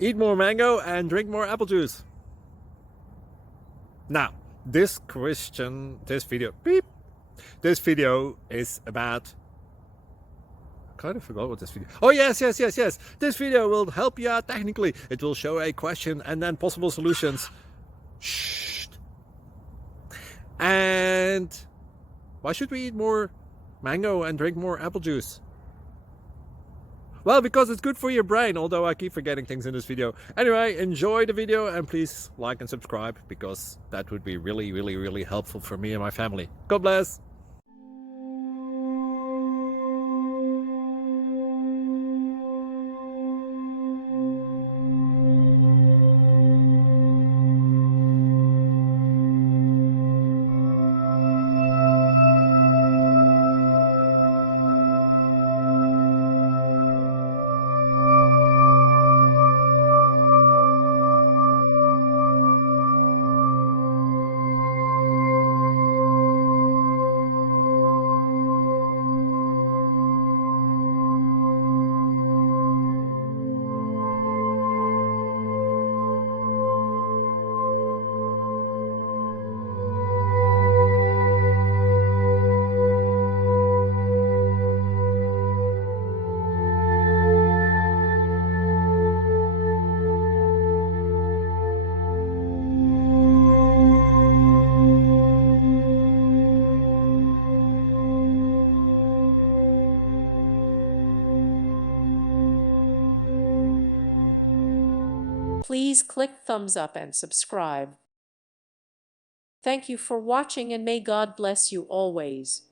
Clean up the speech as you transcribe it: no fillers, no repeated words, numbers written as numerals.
Eat more mango and drink more apple juice. Now, this video is about, I kind of forgot what this video. Oh, yes. This video will help you out technically. It will show a question and then possible solutions. Shh. And why should we eat more mango and drink more apple juice? Well, because it's good for your brain, although I keep forgetting things in this video. Anyway, enjoy the video and please like and subscribe, because that would be really helpful for me and my family. God bless! Please click thumbs up and subscribe. Thank you for watching and may God bless you always.